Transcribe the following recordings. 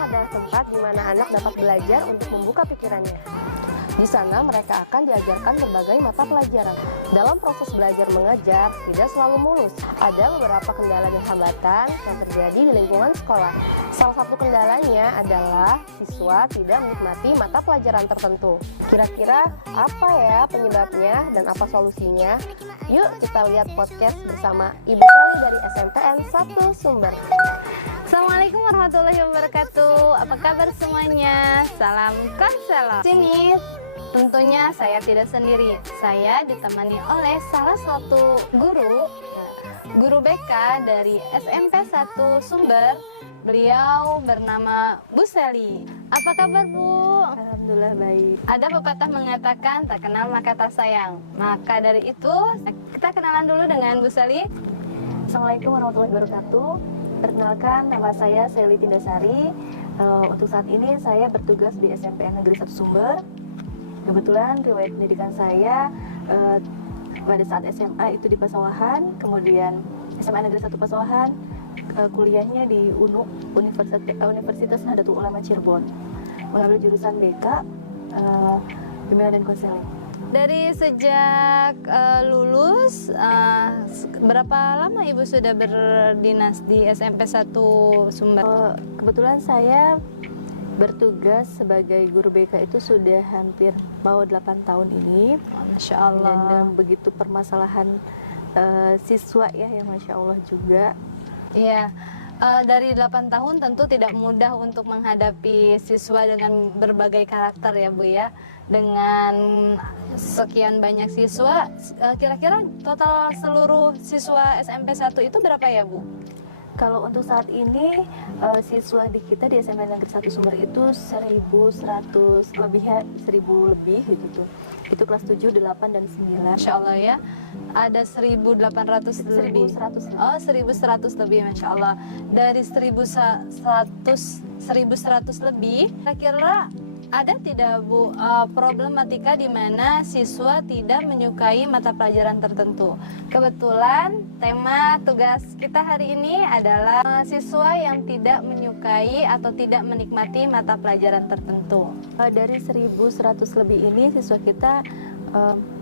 Sekolah adalah tempat di mana anak dapat belajar untuk membuka pikirannya. Di sana mereka akan diajarkan berbagai mata pelajaran. Dalam proses belajar mengajar tidak selalu mulus. Ada beberapa kendala dan hambatan yang terjadi di lingkungan sekolah. Salah satu kendalanya adalah siswa tidak menikmati mata pelajaran tertentu. Kira-kira apa ya penyebabnya dan apa solusinya? Yuk kita lihat podcast bersama Ibu Sally dari SMPN 1 Sumber. Assalamualaikum warahmatullahi wabarakatuh. Apa kabar semuanya? Salam konselor. Sini tentunya saya tidak sendiri. Saya ditemani oleh salah satu guru BK dari SMP 1 Sumber. Beliau bernama Bu Sally. Apa kabar, Bu? Alhamdulillah baik. Ada pepatah mengatakan tak kenal maka tak sayang. Maka dari itu kita kenalan dulu dengan Bu Sally. Assalamualaikum warahmatullahi wabarakatuh. Perkenalkan, nama saya Sally Tindasari. Untuk saat ini saya bertugas di SMPN Negeri 1 Sumber. Kebetulan riwayat pendidikan saya pada saat SMA itu di Pasawahan, kemudian SMA Negeri 1 Pasawahan, kuliahnya di UNU, Universitas Nahdlatul Ulama Cirebon, mengambil jurusan BK, Bimbingan dan Konseling. Dari sejak lulus, berapa lama Ibu sudah berdinas di SMP 1 Sumber? Kebetulan saya bertugas sebagai guru BK itu sudah hampir mau 8 tahun ini. Masya Allah. Dan begitu permasalahan siswa ya, yang Masya Allah juga. Iya. Dari 8 tahun tentu tidak mudah untuk menghadapi siswa dengan berbagai karakter ya Bu ya. Dengan sekian banyak siswa, kira-kira total seluruh siswa SMP 1 itu berapa ya Bu? Kalau untuk saat ini siswa di kita di SMP Negeri 1 Sumber itu 1.100 lebih ya, 1.000 lebih gitu tuh. Itu kelas 7, 8 dan 9. Masya Allah ya. Ada 1.800 lebih. 1.100 lebih. Oh, 1.100 lebih, Masya Allah. Dari 1.100 lebih, kira-kira ada tidak Bu problematika di mana siswa tidak menyukai mata pelajaran tertentu? Kebetulan tema tugas kita hari ini adalah siswa yang tidak menyukai atau tidak menikmati mata pelajaran tertentu. Dari 1.100 lebih ini siswa kita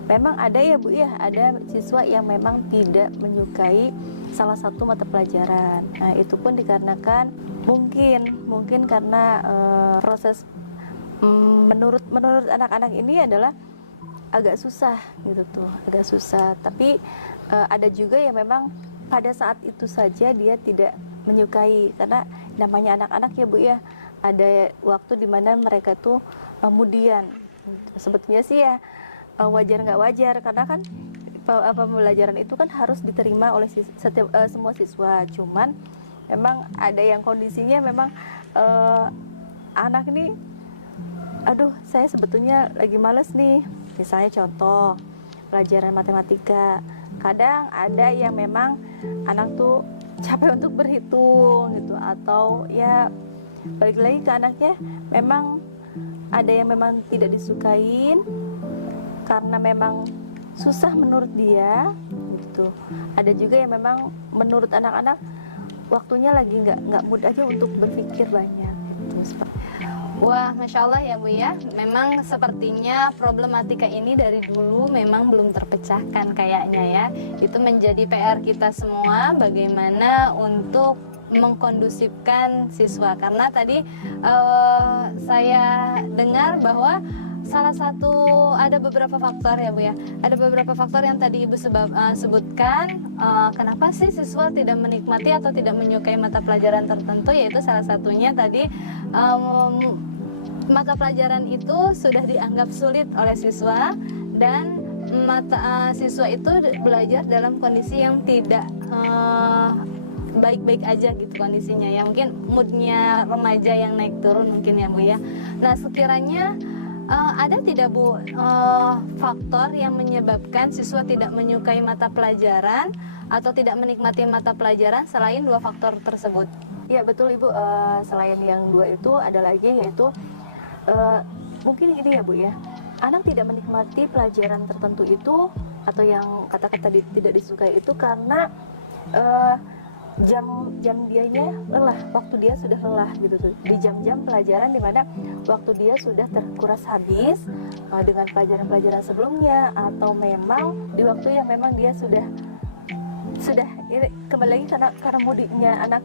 memang ada ya Bu ya, ada siswa yang memang tidak menyukai salah satu mata pelajaran. Nah, itu pun dikarenakan mungkin karena proses menurut anak-anak ini adalah agak susah gitu tuh, agak susah. Tapi ada juga yang memang pada saat itu saja dia tidak menyukai, karena namanya anak-anak ya Bu ya, ada waktu dimana mereka tuh kemudian sebetulnya sih ya wajar nggak wajar, karena kan pembelajaran itu kan harus diterima oleh semua siswa. Cuman memang ada yang kondisinya memang anak ini, aduh saya sebetulnya lagi males nih, misalnya contoh pelajaran matematika. Kadang ada yang memang anak tuh capek untuk berhitung gitu, atau ya balik lagi ke anaknya, memang ada yang memang tidak disukain karena memang susah menurut dia gitu. Ada juga yang memang menurut anak-anak waktunya lagi nggak mood aja untuk berpikir banyak gitu. Wah, Masya Allah ya Bu ya. Memang sepertinya problematika ini dari dulu memang belum terpecahkan kayaknya ya. Itu menjadi PR kita semua, bagaimana untuk mengkondusifkan siswa. Karena tadi saya dengar bahwa salah satu, ada beberapa faktor ya Bu ya. Ada beberapa faktor yang tadi Ibu sebutkan. Kenapa sih siswa tidak menikmati atau tidak menyukai mata pelajaran tertentu, yaitu salah satunya tadi mata pelajaran itu sudah dianggap sulit oleh siswa, dan siswa itu belajar dalam kondisi yang tidak baik-baik aja gitu kondisinya ya. Mungkin moodnya remaja yang naik turun mungkin ya Bu ya. Nah, sekiranya ada tidak Bu faktor yang menyebabkan siswa tidak menyukai mata pelajaran atau tidak menikmati mata pelajaran selain dua faktor tersebut? Ya betul Ibu, selain yang dua itu ada lagi, yaitu mungkin ini ya Bu ya, anak tidak menikmati pelajaran tertentu itu, atau yang kata-kata tidak disukai itu karena jam dianya lelah, waktu dia sudah lelah gitu tuh, di jam-jam pelajaran di mana waktu dia sudah terkuras habis dengan pelajaran-pelajaran sebelumnya, atau memang di waktu yang memang dia sudah ini kembali lagi karena mudiknya anak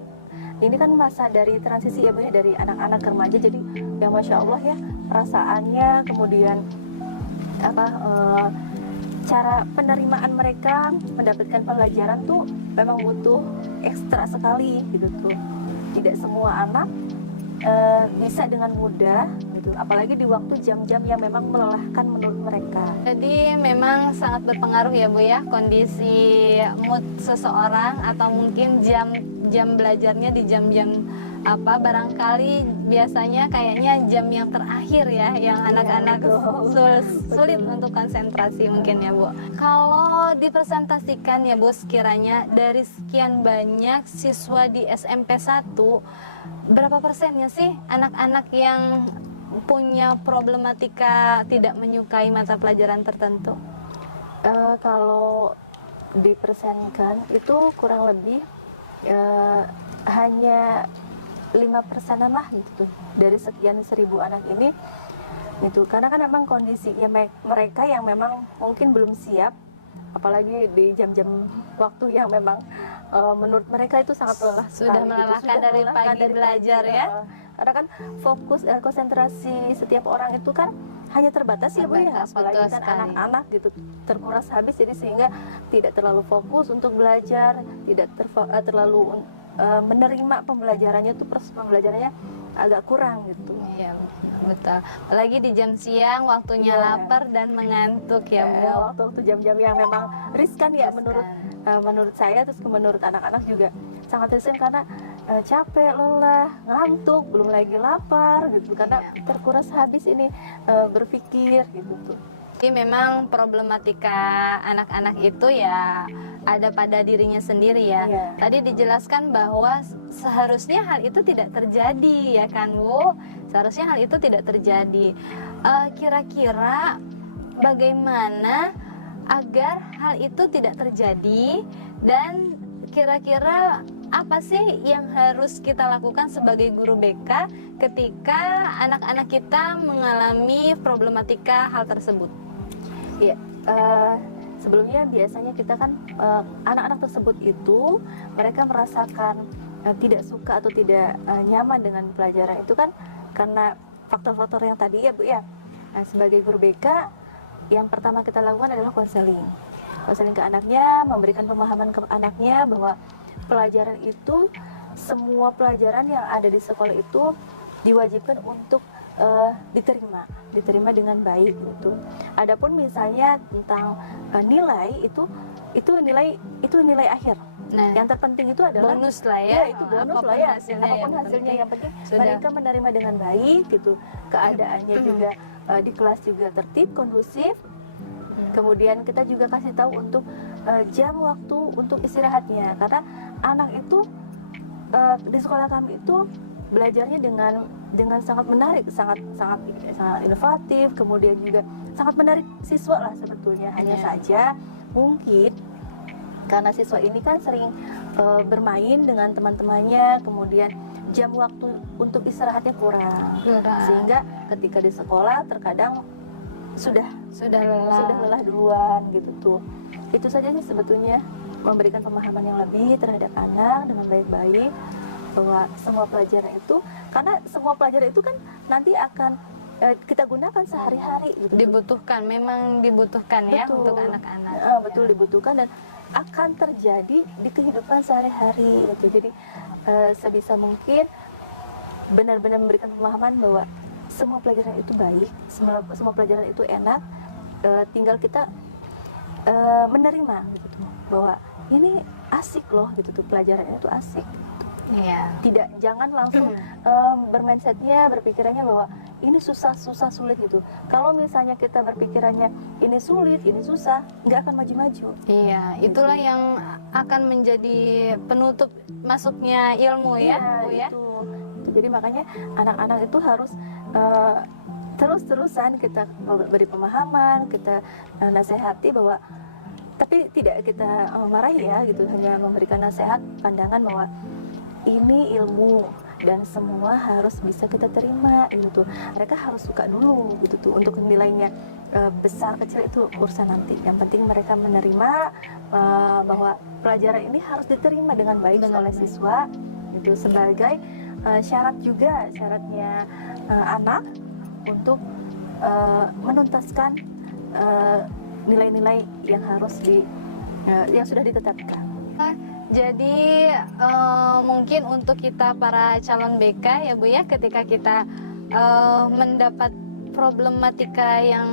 ini kan masa dari transisi ya Bu ya, dari anak-anak ke remaja, jadi ya Masya Allah ya, perasaannya kemudian cara penerimaan mereka mendapatkan pelajaran tuh memang butuh ekstra sekali gitu tuh. Tidak semua anak bisa dengan mudah gitu, apalagi di waktu jam-jam yang memang melelahkan menurut mereka. Jadi memang sangat berpengaruh ya Bu ya, kondisi mood seseorang atau mungkin jam belajarnya di jam-jam apa, barangkali biasanya kayaknya jam yang terakhir ya, yang anak-anak sulit untuk konsentrasi mungkin ya Bu. Kalau dipresentasikan ya Bu, sekiranya dari sekian banyak siswa di SMP 1, berapa persennya sih anak-anak yang punya problematika tidak menyukai mata pelajaran tertentu? Kalau dipersenkan itu kurang lebih hanya 5%-an lah gitu tuh, dari sekian 1.000 anak ini gitu, karena kan memang kondisinya mereka yang memang mungkin belum siap, apalagi di jam-jam waktu yang memang menurut mereka itu sangat lelah Sudah sekali, melelahkan gitu. dari pagi belajar ya. Karena kan fokus konsentrasi setiap orang itu kan hanya terbatas ya Bu ya, Terbatas, apalagi betul kan sekali. anak-anak gitu terkuras habis, jadi sehingga tidak terlalu fokus untuk belajar, tidak terlalu menerima pembelajarannya, tuh proses pembelajarannya agak kurang gitu. Iya betul. Apalagi di jam siang waktunya Iya. lapar dan mengantuk ya Bu. Waktu-waktu jam-jam yang memang riskan ya Riskan. menurut saya, terus menurut anak-anak juga sangat riskan karena capek, lelah, ngantuk, belum lagi lapar gitu, karena terkuras habis ini berpikir gitu tuh. Jadi memang problematika anak-anak itu ya ada pada dirinya sendiri ya. Iya. Tadi dijelaskan bahwa seharusnya hal itu tidak terjadi ya kan Bu. Seharusnya hal itu tidak terjadi. Kira-kira bagaimana agar hal itu tidak terjadi, dan kira-kira apa sih yang harus kita lakukan sebagai guru BK ketika anak-anak kita mengalami problematika hal tersebut? Iya, sebelumnya biasanya kita kan anak-anak tersebut itu mereka merasakan tidak suka atau tidak nyaman dengan pelajaran itu kan karena faktor-faktor yang tadi ya Bu ya. Nah, sebagai guru BK yang pertama kita lakukan adalah konseling ke anaknya, memberikan pemahaman ke anaknya bahwa pelajaran itu, semua pelajaran yang ada di sekolah itu diwajibkan untuk diterima dengan baik gitu. Adapun misalnya tentang nilai itu nilai akhir. Nah, Yang terpenting itu adalah bonus lah ya. itu bonus Apapun lah ya. hasilnya, Apapun yang hasilnya yang penting sudah. mereka menerima dengan baik gitu. Keadaannya juga di kelas juga tertib, kondusif. Kemudian kita juga kasih tahu untuk jam waktu untuk istirahatnya, karena anak itu di sekolah kami itu belajarnya dengan sangat menarik, sangat inovatif, kemudian juga sangat menarik siswa lah sebetulnya. Hanya saja mungkin karena siswa ini kan sering bermain dengan teman-temannya, kemudian jam waktu untuk istirahatnya kurang, sehingga ketika di sekolah terkadang sudah lelah duluan gitu tuh. Itu saja sih sebetulnya, memberikan pemahaman yang lebih terhadap anak dengan baik-baik, bahwa semua pelajaran itu, karena semua pelajaran itu kan nanti akan kita gunakan sehari-hari gitu. Memang dibutuhkan ya Betul. untuk anak-anak. Betul, dibutuhkan dan akan terjadi di kehidupan sehari-hari gitu. Jadi sebisa mungkin benar-benar memberikan pemahaman bahwa semua pelajaran itu baik, semua pelajaran itu enak, tinggal kita menerima gitu tuh, bahwa ini asik loh gitu tuh, pelajaran itu asik. Iya. Jangan langsung berpikirannya bahwa ini susah sulit gitu. Kalau misalnya kita berpikirannya ini sulit, ini susah, nggak akan maju-maju. Iya, itulah yang akan menjadi penutup masuknya ilmu ya, Bu ya. Itu. Jadi makanya anak-anak itu harus terus-terusan kita beri pemahaman, kita nasihati bahwa tapi tidak kita marahi ya gitu, hanya memberikan nasihat, pandangan bahwa ini ilmu dan semua harus bisa kita terima gitu. Mereka harus suka dulu gitu tuh. Untuk nilainya besar kecil itu urusan nanti. Yang penting mereka menerima bahwa pelajaran ini harus diterima dengan baik oleh siswa itu, sebagai syarat juga, syaratnya anak untuk menuntaskan nilai-nilai yang harus yang sudah ditetapkan. Jadi mungkin untuk kita para calon BK ya Bu ya, ketika kita mendapat problematika yang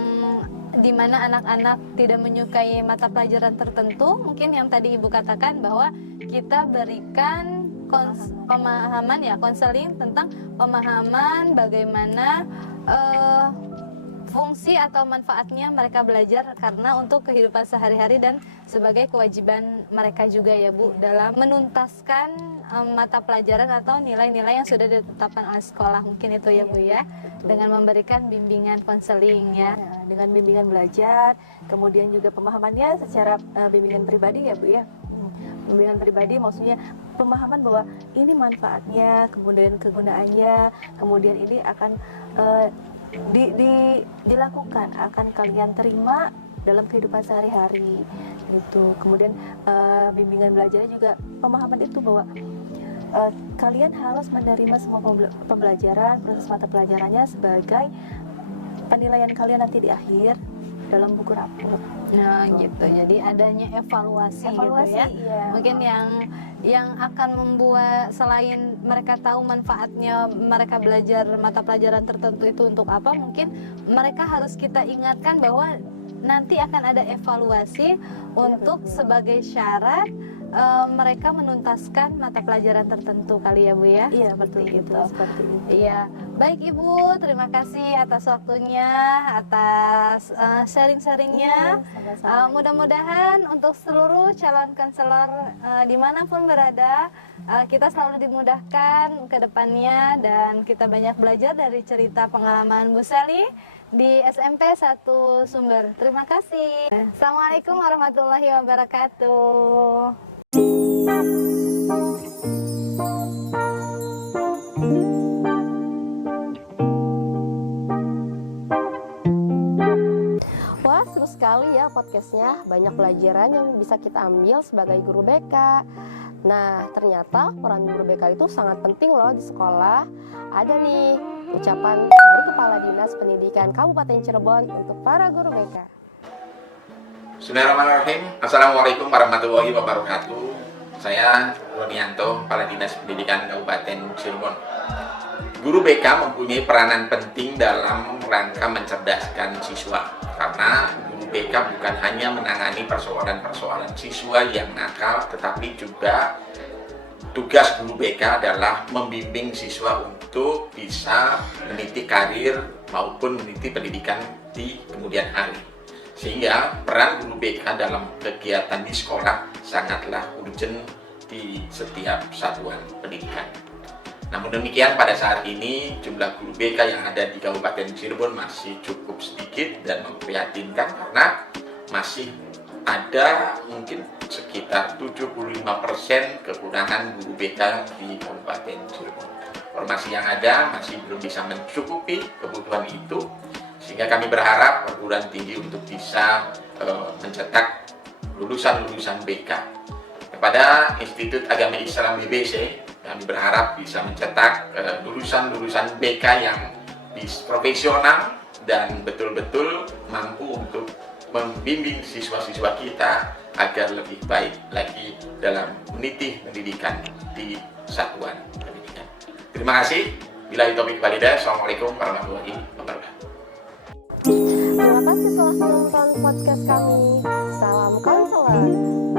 dimana anak-anak tidak menyukai mata pelajaran tertentu, mungkin yang tadi Ibu katakan bahwa kita berikan pemahaman ya, konseling tentang pemahaman bagaimana fungsi atau manfaatnya mereka belajar karena untuk kehidupan sehari-hari dan sebagai kewajiban mereka juga ya Bu dalam menuntaskan mata pelajaran atau nilai-nilai yang sudah ditetapkan oleh sekolah, mungkin itu ya Bu ya, dengan memberikan bimbingan konseling ya. Dengan bimbingan belajar, kemudian juga pemahamannya secara bimbingan pribadi ya Bu ya. Bimbingan pribadi maksudnya pemahaman bahwa ini manfaatnya, kemudian kegunaannya, kemudian ini akan dilakukan, akan kalian terima dalam kehidupan sehari-hari gitu. Kemudian bimbingan belajarnya juga pemahaman itu bahwa kalian harus menerima semua pembelajaran, proses mata pelajarannya sebagai penilaian kalian nanti di akhir dalam buku rapor. Nah gitu, jadi adanya evaluasi gitu ya. Iya. Mungkin yang akan membuat, selain mereka tahu manfaatnya mereka belajar mata pelajaran tertentu itu untuk apa, mungkin mereka harus kita ingatkan bahwa nanti akan ada evaluasi untuk sebagai syarat mereka menuntaskan mata pelajaran tertentu kali ya Bu ya. Iya betul itu. seperti itu. Iya, baik Ibu, terima kasih atas waktunya, atas sharing-sharingnya. Mudah-mudahan untuk seluruh calon konselor dimanapun berada, kita selalu dimudahkan ke depannya dan kita banyak belajar dari cerita pengalaman Bu Sally di SMP 1 Sumber. Terima kasih. Assalamualaikum warahmatullahi wabarakatuh. Wah, seru sekali ya podcastnya. Banyak pelajaran yang bisa kita ambil sebagai guru BK. Nah, ternyata peran guru BK itu sangat penting loh di sekolah. Ada nih ucapan dari Kepala Dinas Pendidikan Kabupaten Cirebon untuk para guru BK. Bismillahirrahmanirrahim. Assalamualaikum warahmatullahi wabarakatuh. Saya Ronianto, Kepala Dinas Pendidikan Kabupaten Cirebon. Guru BK mempunyai peranan penting dalam rangka mencerdaskan siswa, karena guru BK bukan hanya menangani persoalan-persoalan siswa yang nakal, tetapi juga tugas guru BK adalah membimbing siswa untuk bisa meniti karir maupun meniti pendidikan di kemudian hari. Sehingga peran guru BK dalam kegiatan di sekolah sangatlah urgent di setiap satuan pendidikan. Namun demikian, pada saat ini jumlah guru BK yang ada di Kabupaten Cirebon masih cukup sedikit dan memprihatinkan, karena masih ada mungkin sekitar 75% kekurangan guru BK di Kabupaten Cirebon. Informasi yang ada masih belum bisa mencukupi kebutuhan itu, sehingga kami berharap perguruan tinggi untuk bisa mencetak lulusan-lulusan BK. Kepada Institut Agama Islam BBC, kami berharap bisa mencetak lulusan-lulusan BK yang profesional dan betul-betul mampu untuk membimbing siswa-siswa kita agar lebih baik lagi dalam meniti pendidikan di satuan pendidikan. Terima kasih. Billahi taufiq wal hidayah. Assalamualaikum warahmatullahi wabarakatuh. Terima kasih telah menonton podcast kami. Salam konselor.